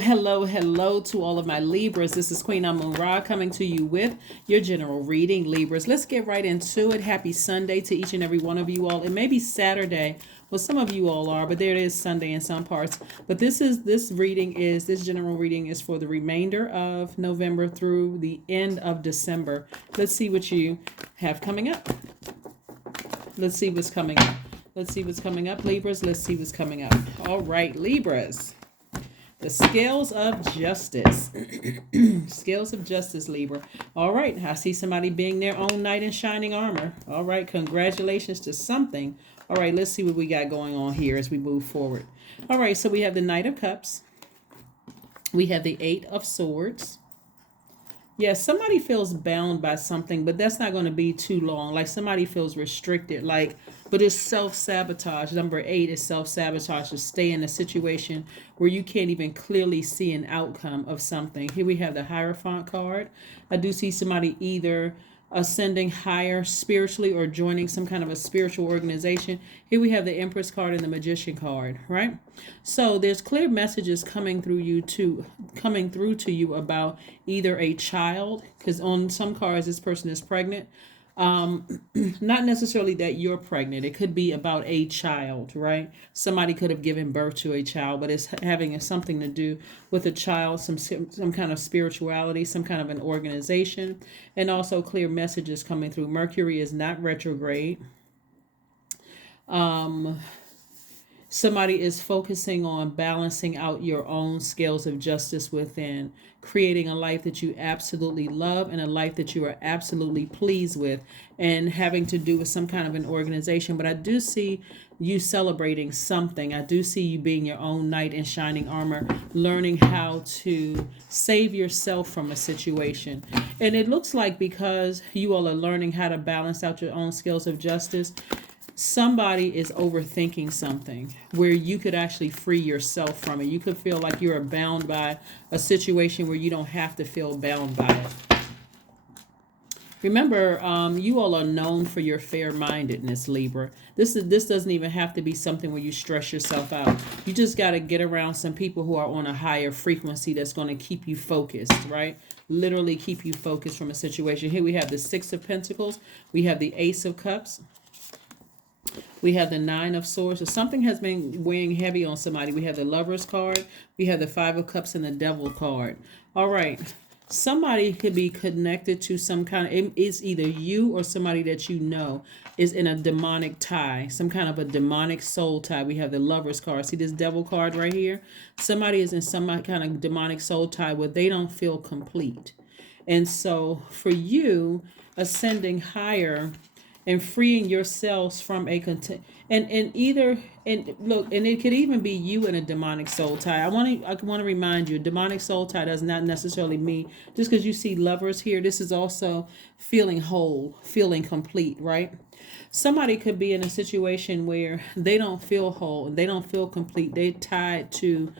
Hello to all of my Libras. This is Queen Amun-Ra coming to you with your general reading, Libras. Let's get right into it. Happy Sunday to each and every one of you all. It may be Saturday, well, some of you all are, but there it is Sunday in some parts. But this general reading is for the remainder of November through the end of December. Let's see what you have coming up. Let's see what's coming up. Libras. Let's see what's coming up. All right, Libras. The scales of justice. Scales of justice, Libra. All right. I see somebody being their own knight in shining armor. All right. Congratulations to something. All right. Let's see what we got going on here as we move forward. All right. So we have the Knight of Cups. We have the Eight of Swords. Yes, somebody feels bound by something, but that's not going to be too long. Like somebody feels restricted, but it's self-sabotage. Number 8 is self-sabotage, to stay in a situation where you can't even clearly see an outcome of something. Here we have the Hierophant card. I do see somebody either ascending higher spiritually or joining some kind of a spiritual organization. Here we have the Empress card and the Magician card, right? So there's clear messages coming through to you about either a child, because on some cards this person is pregnant. Not necessarily that you're pregnant. It could be about a child, right? Somebody could have given birth to a child, but it's having something to do with a child, some kind of spirituality, some kind of an organization, and also clear messages coming through. Mercury is not retrograde. Somebody is focusing on balancing out your own scales of justice within, creating a life that you absolutely love and a life that you are absolutely pleased with, and having to do with some kind of an organization. But I do see you celebrating something. I do see you being your own knight in shining armor, learning how to save yourself from a situation. And it looks like because you all are learning how to balance out your own scales of justice, somebody is overthinking something where you could actually free yourself from it. You could feel like you're bound by a situation where you don't have to feel bound by it. Remember, you all are known for your fair-mindedness, Libra. This doesn't even have to be something where you stress yourself out. You just got to get around some people who are on a higher frequency that's going to keep you focused, right? Literally keep you focused from a situation. Here we have the Six of Pentacles. We have the Ace of Cups. We have the Nine of Swords. So something has been weighing heavy on somebody. We have the Lover's card. We have the Five of Cups and the Devil card. All right. Somebody could be connected to some kind of, it's either you or somebody that you know is in a demonic tie, some kind of a demonic soul tie. We have the Lover's card. See this Devil card right here? Somebody is in some kind of demonic soul tie where they don't feel complete. And so for you, ascending higher and freeing yourselves from a and it could even be you in a demonic soul tie. I want to remind you, demonic soul tie does not necessarily mean just because you see Lovers here. This is also feeling whole, feeling complete, right? Somebody could be in a situation where they don't feel whole, they don't feel complete. They're tied to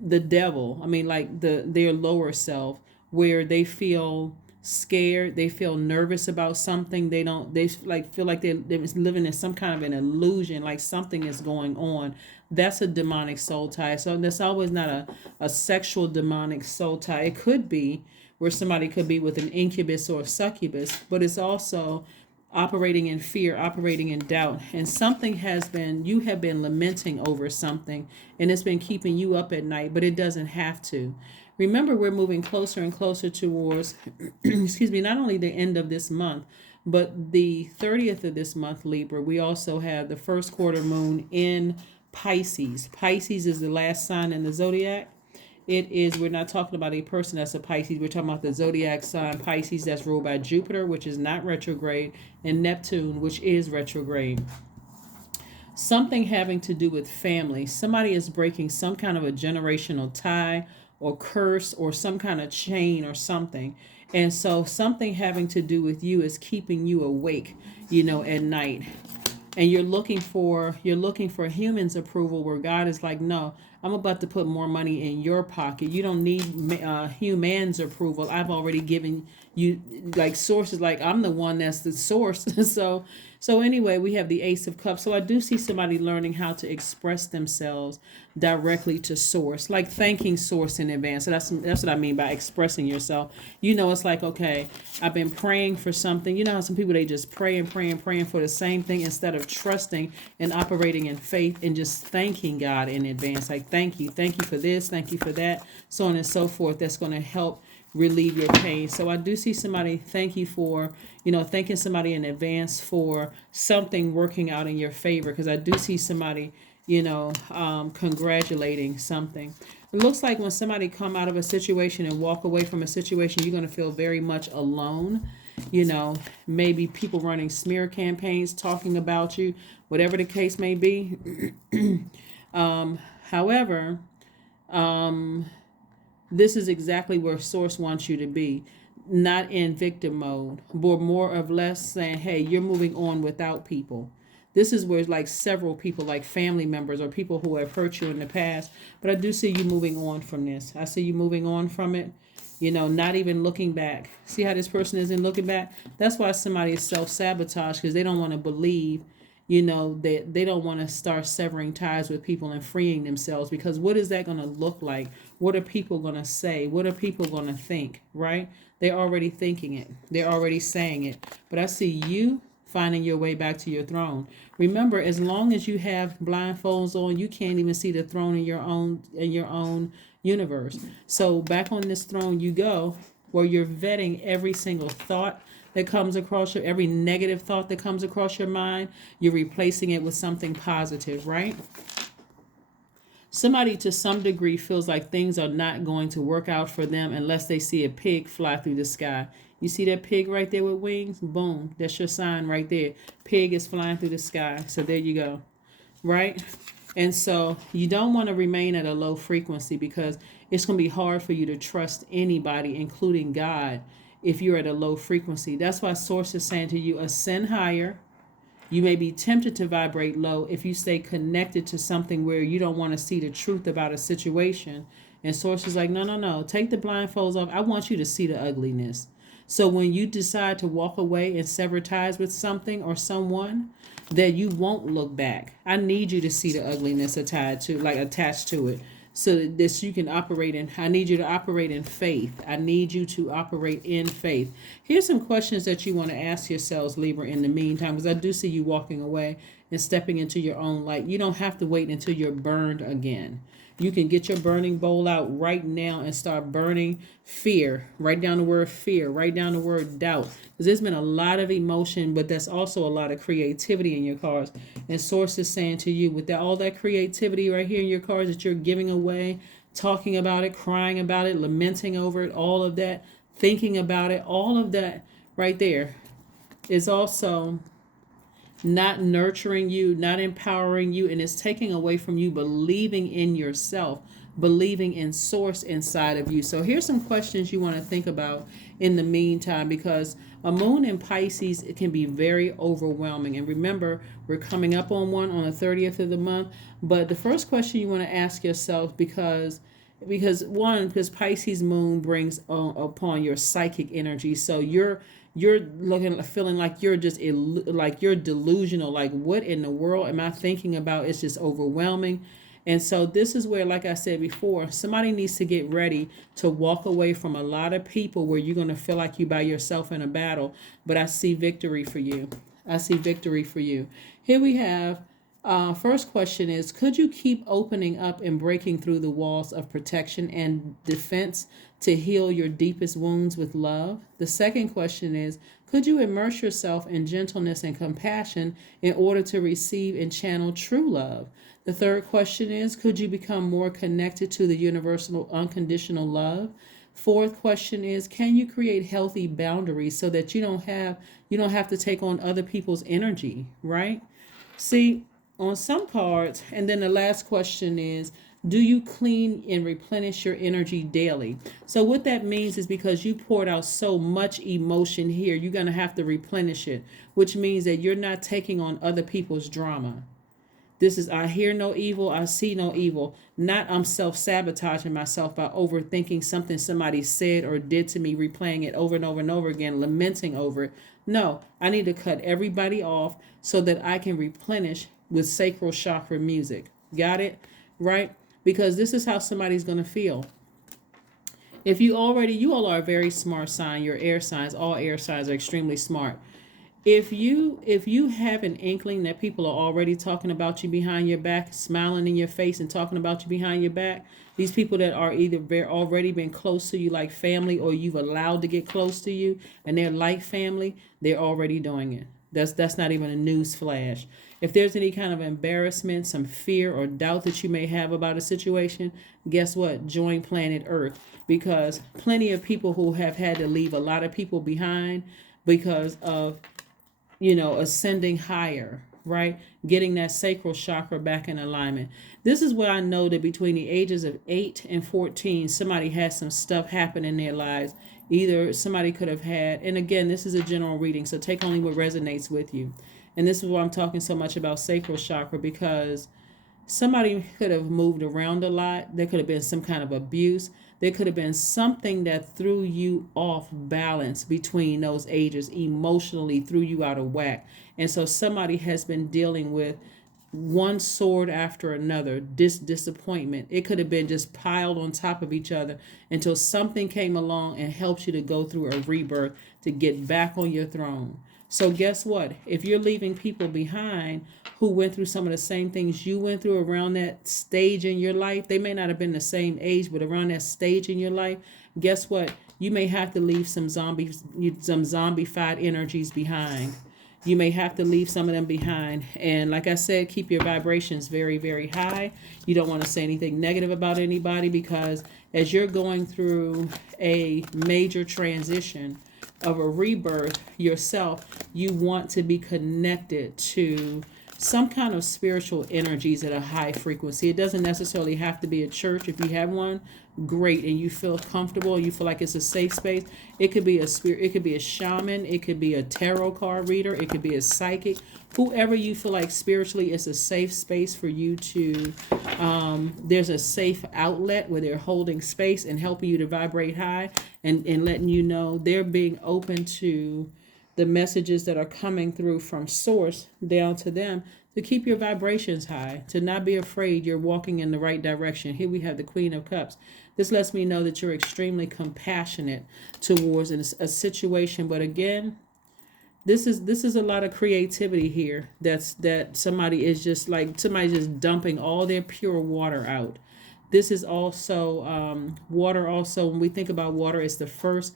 the devil. I mean, like their lower self, where they feel scared, they feel nervous about something, they feel like they're living in some kind of an illusion, like something is going on. That's a demonic soul tie. So that's always not a sexual demonic soul tie. It could be where somebody could be with an incubus or a succubus, but it's also operating in fear, operating in doubt, and you have been lamenting over something, and it's been keeping you up at night, but it doesn't have to. Remember, we're moving closer and closer towards, not only the end of this month, but the 30th of this month, Libra. We also have the first quarter moon in Pisces. Pisces is the last sign in the Zodiac. We're not talking about a person that's a Pisces. We're talking about the Zodiac sign Pisces that's ruled by Jupiter, which is not retrograde, and Neptune, which is retrograde. Something having to do with family. Somebody is breaking some kind of a generational tie or curse or some kind of chain or something. And so something having to do with you is keeping you awake, at night. And you're looking for humans' approval, where God is like, no, I'm about to put more money in your pocket. You don't need humans' approval. I've already given you like sources, like I'm the one that's the source. So So anyway, we have the Ace of Cups. So I do see somebody learning how to express themselves directly to Source, like thanking Source in advance. So that's what I mean by expressing yourself. It's like, okay, I've been praying for something. You know how some people, they just pray and pray and praying for the same thing instead of trusting and operating in faith and just thanking God in advance. Like, thank you for this, thank you for that, so on and so forth. That's going to help relieve your pain. So I do see somebody thanking somebody in advance for something working out in your favor, because I do see somebody congratulating something. It looks like when somebody come out of a situation and walk away from a situation, you're going to feel very much alone. Maybe people running smear campaigns, talking about you, whatever the case may be. However, this is exactly where Source wants you to be. Not in victim mode, but more or less saying, hey, you're moving on without people. This is where it's like several people, like family members or people who have hurt you in the past. But I do see you moving on from this. I see you moving on from it, not even looking back. See how this person isn't looking back? That's why somebody is self-sabotage, because they don't want to believe, that they don't want to start severing ties with people and freeing themselves, because what is that going to look like? What are people going to say? What are people going to think, right? They're already thinking it. They're already saying it. But I see you finding your way back to your throne. Remember, as long as you have blindfolds on, you can't even see the throne in your own universe. So back on this throne you go, where you're vetting every single thought that comes across every negative thought that comes across your mind. You're replacing it with something positive, right? Somebody to some degree feels like things are not going to work out for them unless they see a pig fly through the sky. You see that pig right there with wings? Boom. That's your sign right there. Pig is flying through the sky. So there you go. Right? And so you don't want to remain at a low frequency, because it's going to be hard for you to trust anybody, including God, if you're at a low frequency. That's why Source is saying to you, ascend higher. You may be tempted to vibrate low if you stay connected to something where you don't want to see the truth about a situation. And Source is like, no. Take the blindfolds off. I want you to see the ugliness. So when you decide to walk away and sever ties with something or someone, that you won't look back. I need you to see the ugliness attached to it. So that you can operate in, I need you to operate in faith. I need you to operate in faith. Here's some questions that you want to ask yourselves, Libra, in the meantime, because I do see you walking away and stepping into your own light. You don't have to wait until you're burned again. You can get your burning bowl out right now and start burning fear. Write down the word fear. Write down the word doubt. Because there's been a lot of emotion, but there's also a lot of creativity in your cards. And Source is saying to you, with all that creativity right here in your cards that you're giving away, talking about it, crying about it, lamenting over it, all of that, thinking about it, all of that right there is also not nurturing you, not empowering you, and it's taking away from you believing in yourself, believing in Source inside of you. So here's some questions you want to think about in the meantime, because a moon in Pisces, it can be very overwhelming. And remember, we're coming up on one on the 30th of the month. But the first question you want to ask yourself, because Pisces moon brings upon your psychic energy. So you're feeling like you're just like you're delusional. Like, what in the world am I thinking about? It's just overwhelming. And so this is where, like I said before, somebody needs to get ready to walk away from a lot of people where you're going to feel like you're by yourself in a battle. But I see victory for you. I see victory for you. Here we have, first question is, could you keep opening up and breaking through the walls of protection and defense to heal your deepest wounds with love? The second question is, could you immerse yourself in gentleness and compassion in order to receive and channel true love? The third question is, could you become more connected to the universal unconditional love? Fourth question is, can you create healthy boundaries so that you don't have to take on other people's energy, right? See, on some cards, and then the last question is, do you clean and replenish your energy daily? So what that means is, because you poured out so much emotion here, you're going to have to replenish it, which means that you're not taking on other people's drama. This is, I hear no evil, I see no evil. Not I'm self-sabotaging myself by overthinking something somebody said or did to me, replaying it over and over and over again, lamenting over it. No, I need to cut everybody off so that I can replenish with sacral chakra music. Got it? Right? Because this is how somebody's going to feel. If you all are a very smart sign, your air signs, all air signs are extremely smart. If you have an inkling that people are already talking about you behind your back, smiling in your face and talking about you behind your back, these people that are either already been close to you like family, or you've allowed to get close to you and they're like family, they're already doing it. That's not even a news flash. If there's any kind of embarrassment, some fear or doubt that you may have about a situation, guess what? Join planet Earth, because plenty of people who have had to leave a lot of people behind because of ascending higher, right? Getting that sacral chakra back in alignment. This is where I know that between the ages of 8 and 14, somebody has some stuff happen in their lives. Either somebody could have had, and again, this is a general reading, so take only what resonates with you. And this is why I'm talking so much about sacral chakra, because somebody could have moved around a lot. There could have been some kind of abuse. There could have been something that threw you off balance between those ages, emotionally threw you out of whack. And so somebody has been dealing with one sword after another, disappointment. It could have been just piled on top of each other until something came along and helped you to go through a rebirth to get back on your throne. So guess what? If you're leaving people behind who went through some of the same things you went through around that stage in your life, they may not have been the same age, but around that stage in your life, guess what? You may have to leave some zombified energies behind. You may have to leave some of them behind. And like I said, keep your vibrations very, very high. You don't want to say anything negative about anybody, because as you're going through a major transition of a rebirth yourself, you want to be connected to some kind of spiritual energies at a high frequency. It doesn't necessarily have to be a church. If you have one, great, and you feel comfortable, you feel like it's a safe space. It could be a spirit, it could be a shaman, it could be a tarot card reader, it could be a psychic. Whoever you feel like spiritually is a safe space for you to, there's a safe outlet where they're holding space and helping you to vibrate high, and letting you know they're being open to the messages that are coming through from source down to them, to keep your vibrations high, to not be afraid you're walking in the right direction. Here we have the Queen of Cups. This lets me know that you're extremely compassionate towards a situation. But again, this is a lot of creativity here. That somebody is just like, somebody just dumping all their pure water out. This is also water. Also, when we think about water, it's the first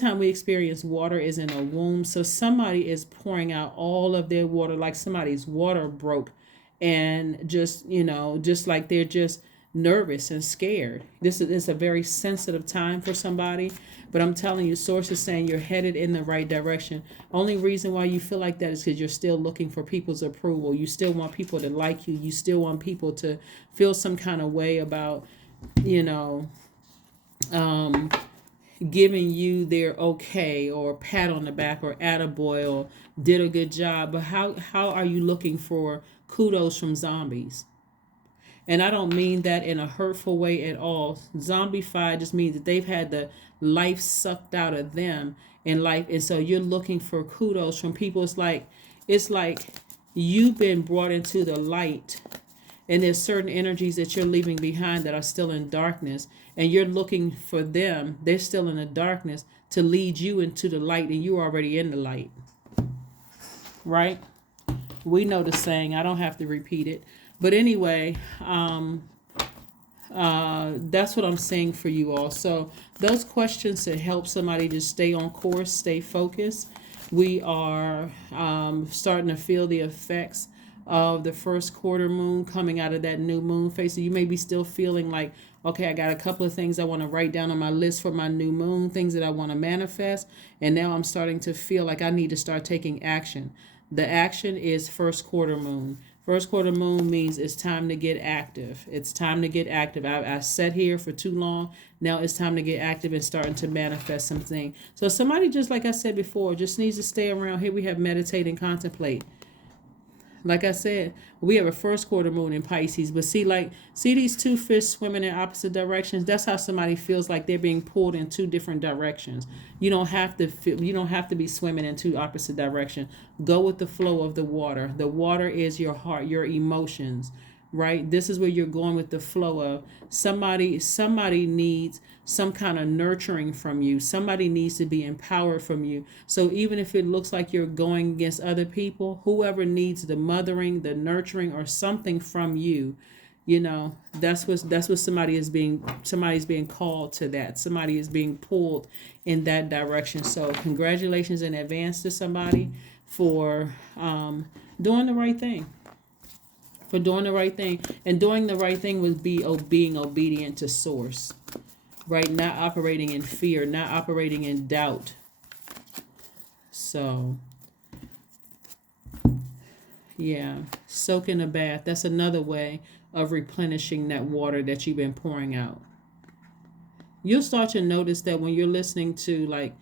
time we experience water is in a womb. So somebody is pouring out all of their water, like somebody's water broke, and just like they're just nervous and scared. This is a very sensitive time for somebody. But I'm telling you, source is saying you're headed in the right direction. Only reason why you feel like that is because you're still looking for people's approval. You still want people to like you. You still want people to feel some kind of way about, giving you their okay, or pat on the back, or attaboy, or did a good job. But how are you looking for kudos from zombies? And I don't mean that in a hurtful way at all. Zombified just means that they've had the life sucked out of them in life. And so you're looking for kudos from people. It's like you've been brought into the light, and there's certain energies that you're leaving behind that are still in darkness, and you're looking for them. They're still in the darkness to lead you into the light, and you're already in the light. Right? We know the saying. I don't have to repeat it. But anyway, that's what I'm saying for you all. So those questions to help somebody to stay on course, stay focused. We are starting to feel the effects of the first quarter moon coming out of that new moon phase. So you may be still feeling like, okay, I got a couple of things I want to write down on my list for my new moon, things that I want to manifest. And now I'm starting to feel like I need to start taking action. The action is first quarter moon. First quarter moon means it's time to get active. It's time to get active. I sat here for too long. Now it's time to get active and starting to manifest something. So somebody, just like I said before, just needs to stay around. Here we have meditate and contemplate. Like I said, we have a first quarter moon in Pisces, but see these two fish swimming in opposite directions. That's how somebody feels like they're being pulled in two different directions. You don't have to be swimming in two opposite directions. Go with the flow of the water. The water is your heart, your emotions, right? This is where you're going with the flow of somebody needs some kind of nurturing from you. Somebody needs to be empowered from you. So even if it looks like you're going against other people, whoever needs the mothering, the nurturing, or something from you, that's what somebody's being called to that. Somebody is being pulled in that direction. So congratulations in advance to somebody for doing the right thing. For doing the right thing. And doing the right thing would be being obedient to source. Right? Not operating in fear, not operating in doubt. So, yeah. Soak in a bath. That's another way of replenishing that water that you've been pouring out. You'll start to notice that when you're listening to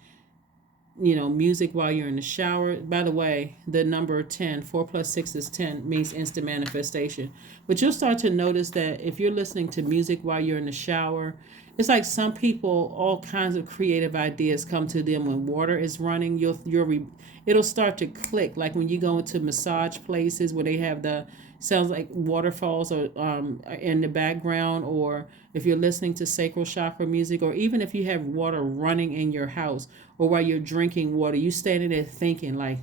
music while you're in the shower. By the way, the number 10, 4 plus 6 is 10, means instant manifestation. But you'll start to notice that if you're listening to music while you're in the shower, it's like some people, all kinds of creative ideas come to them when water is running. It'll start to click. Like when you go into massage places where they have sounds like waterfalls or in the background, or if you're listening to sacral chakra music, or even if you have water running in your house, or while you're drinking water, you standing there thinking like,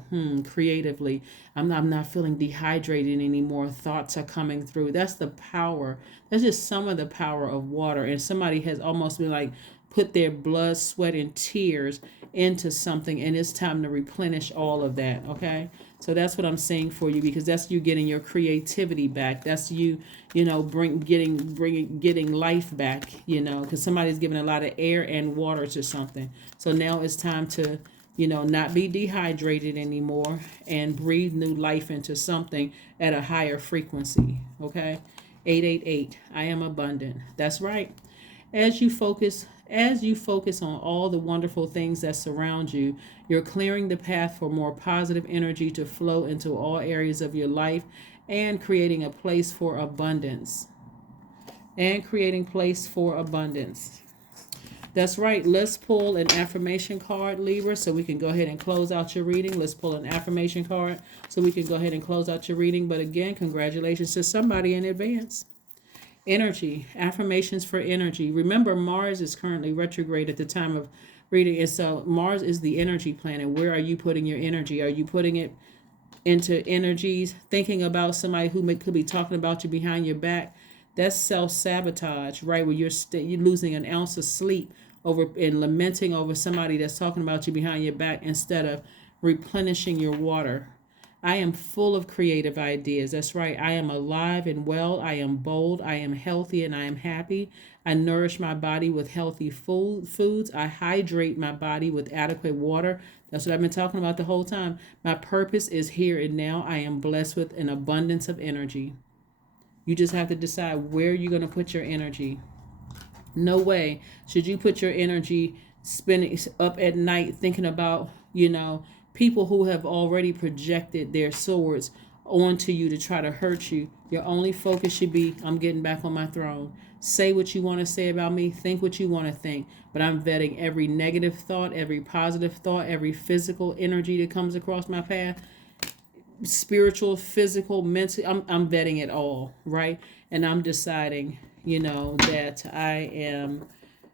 creatively, I'm not feeling dehydrated anymore. Thoughts are coming through. That's the power. That's just some of the power of water. And somebody has almost been like put their blood, sweat, and tears into something, and it's time to replenish all of that. Okay. So that's what I'm saying for you, because that's you getting your creativity back. That's you, getting life back, because somebody's giving a lot of air and water to something. So now it's time to, not be dehydrated anymore and breathe new life into something at a higher frequency. Okay. 888. I am abundant. That's right. As you focus on all the wonderful things that surround you, you're clearing the path for more positive energy to flow into all areas of your life, and creating a place for abundance. That's right. Let's pull an affirmation card, Libra, so we can go ahead and close out your reading. Let's pull an affirmation card so we can go ahead and close out your reading. But again, congratulations to somebody in advance. Energy, affirmations for energy. Remember, Mars is currently retrograde at the time of reading. And so Mars is the energy planet. Where are you putting your energy? Are you putting it into energies, thinking about somebody who could be talking about you behind your back? That's self-sabotage, right? Where you're losing an ounce of sleep over and lamenting over somebody that's talking about you behind your back, instead of replenishing your water. I am full of creative ideas. That's right. I am alive and well. I am bold. I am healthy and I am happy. I nourish my body with healthy foods. I hydrate my body with adequate water. That's what I've been talking about the whole time. My purpose is here and now. I am blessed with an abundance of energy. You just have to decide where you're going to put your energy. No way should you put your energy spending up at night thinking about, people who have already projected their swords onto you to try to hurt you. Your only focus should be, I'm getting back on my throne. Say what you want to say about me. Think what you want to think. But I'm vetting every negative thought, every positive thought, every physical energy that comes across my path. Spiritual, physical, mental. I'm vetting it all, right? And I'm deciding, that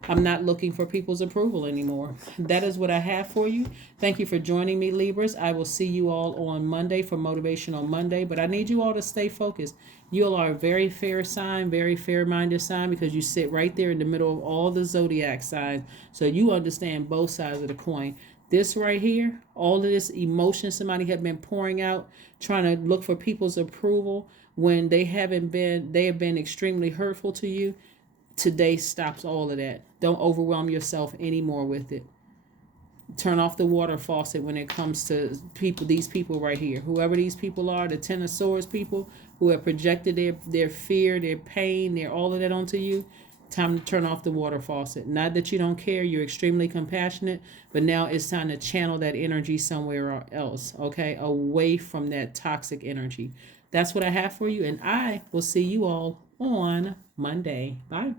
I'm not looking for people's approval anymore. That is what I have for you. Thank you for joining me, Libras. I will see you all on Monday for Motivational Monday, but I need you all to stay focused. You all are a very fair sign, very fair-minded sign, because you sit right there in the middle of all the Zodiac signs, so you understand both sides of the coin. This right here, all of this emotion somebody have been pouring out, trying to look for people's approval when they have been extremely hurtful to you. Today stops all of that. Don't overwhelm yourself anymore with it. Turn off the water faucet when it comes to these people right here. Whoever these people are, the Ten of Swords people who have projected their fear, their pain, all of that onto you. Time to turn off the water faucet. Not that you don't care, you're extremely compassionate, but now it's time to channel that energy somewhere else, okay? Away from that toxic energy. That's what I have for you, and I will see you all on Monday. Bye.